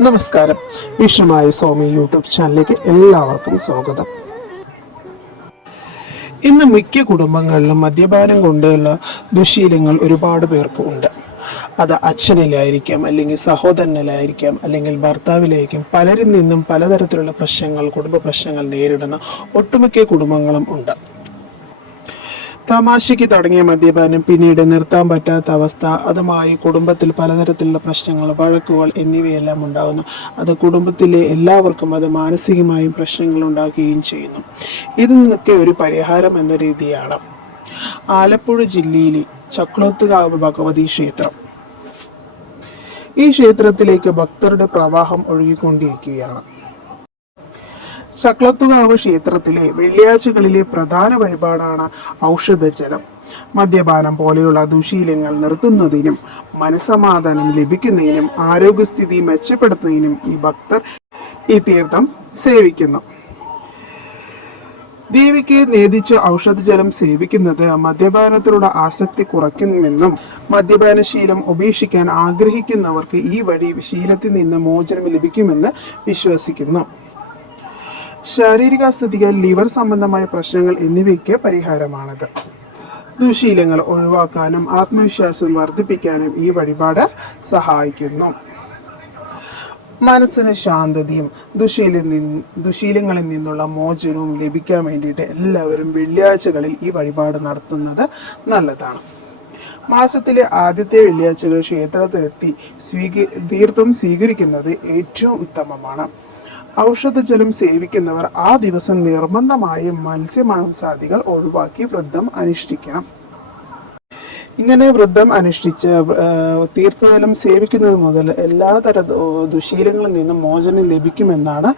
നമസ്കാരം. വിഷമായ സ്വാമി യൂട്യൂബ് ചാനലിലേക്ക് എല്ലാവർക്കും സ്വാഗതം. ഇന്ന് മിക്ക കുടുംബങ്ങളിലും മദ്യപാനം കൊണ്ടുള്ള ദുശീലങ്ങൾ ഒരുപാട് പേർക്ക് ഉണ്ട്. അത് അച്ഛനിലായിരിക്കാം, അല്ലെങ്കിൽ സഹോദരനിലായിരിക്കാം, അല്ലെങ്കിൽ ഭർത്താവിലായിരിക്കും. പലരിൽ നിന്നും പലതരത്തിലുള്ള പ്രശ്നങ്ങൾ, കുടുംബ പ്രശ്നങ്ങൾ നേരിടുന്ന ഒട്ടുമിക്ക കുടുംബങ്ങളും ഉണ്ട്. തമാശയ്ക്ക് തുടങ്ങിയ മദ്യപാനം പിന്നീട് നിർത്താൻ പറ്റാത്ത അവസ്ഥ, അതുമായി കുടുംബത്തിൽ പലതരത്തിലുള്ള പ്രശ്നങ്ങൾ, വഴക്കുകൾ എന്നിവയെല്ലാം ഉണ്ടാകുന്നു. അത് കുടുംബത്തിലെ എല്ലാവർക്കും അത് മാനസികമായും പ്രശ്നങ്ങൾ ഉണ്ടാക്കുകയും ചെയ്യുന്നു. ഇതിനൊക്കെ ഒരു പരിഹാരം എന്ന രീതിയാണ് ആലപ്പുഴ ജില്ലയിലെ ചക്ലോത്തുകാവ് ഭഗവതി ക്ഷേത്രം. ഈ ക്ഷേത്രത്തിലേക്ക് ഭക്തരുടെ പ്രവാഹം ഒഴുകിക്കൊണ്ടിരിക്കുകയാണ്. ചക്ലത്തുകാവ് ക്ഷേത്രത്തിലെ വെള്ളിയാഴ്ചകളിലെ പ്രധാന വഴിപാടാണ് ഔഷധജലം. മദ്യപാനം പോലെയുള്ള ദുശീലങ്ങൾ നിർത്തുന്നതിനും മനസ്സമാധാനം ലഭിക്കുന്നതിനും ആരോഗ്യസ്ഥിതി മെച്ചപ്പെടുത്തുന്നതിനും ഈ ഭക്തർ ഈ തീർത്ഥം സേവിക്കുന്നു. ദേവിക്ക് നേദിച്ച ഔഷധജലം സേവിക്കുന്നത് മദ്യപാനത്തിലുള്ള ആസക്തി കുറയ്ക്കുമെന്നും മദ്യപാനശീലം ഉപേക്ഷിക്കാൻ ആഗ്രഹിക്കുന്നവർക്ക് ഈ വഴി ശീലത്തിൽ നിന്ന് മോചനം ലഭിക്കുമെന്ന് വിശ്വസിക്കുന്നു. ശാരീരികാസ്ഥിതികൾ, ലിവർ സംബന്ധമായ പ്രശ്നങ്ങൾ എന്നിവയ്ക്ക് പരിഹാരമാണത്. ദുശീലങ്ങൾ ഒഴിവാക്കാനും ആത്മവിശ്വാസം വർദ്ധിപ്പിക്കാനും ഈ വഴിപാട് സഹായിക്കുന്നു. മനസ്സിന് ശാന്തതയും ദുശീലങ്ങളിൽ നിന്നുള്ള മോചനവും ലഭിക്കാൻ വേണ്ടിയിട്ട് എല്ലാവരും വെള്ളിയാഴ്ചകളിൽ ഈ വഴിപാട് നടത്തുന്നത് നല്ലതാണ്. മാസത്തിലെ ആദ്യത്തെ വെള്ളിയാഴ്ചകൾ ക്ഷേത്രത്തിലെത്തി തീർത്ഥം സ്വീകരിക്കുന്നത് ഏറ്റവും ഉത്തമമാണ്. ഔഷധജലം സേവിക്കുന്നവർ ആ ദിവസം നിർബന്ധമായും മത്സ്യമാംസാദികൾ ഒഴിവാക്കി വ്രതം അനുഷ്ഠിക്കണം. ഇങ്ങനെ വ്രതം അനുഷ്ഠിച്ച് തീർത്ഥജലം സേവിക്കുന്നത് മുതൽ എല്ലാതര ദുശീലങ്ങളിൽ നിന്നും മോചനം ലഭിക്കുമെന്നാണ്.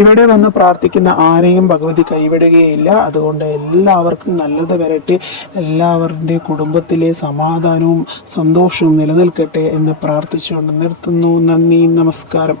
ഇവിടെ വന്ന് പ്രാർത്ഥിക്കുന്ന ആരെയും ഭഗവതി കൈവിടുകയില്ല. അതുകൊണ്ട് എല്ലാവർക്കും നല്ലത് വരട്ടെ, എല്ലാവരുടെയും കുടുംബത്തിലെ സമാധാനവും സന്തോഷവും നിലനിൽക്കട്ടെ എന്ന് പ്രാർത്ഥിച്ചുകൊണ്ട് നിർത്തുന്നു. നന്ദി, നമസ്കാരം.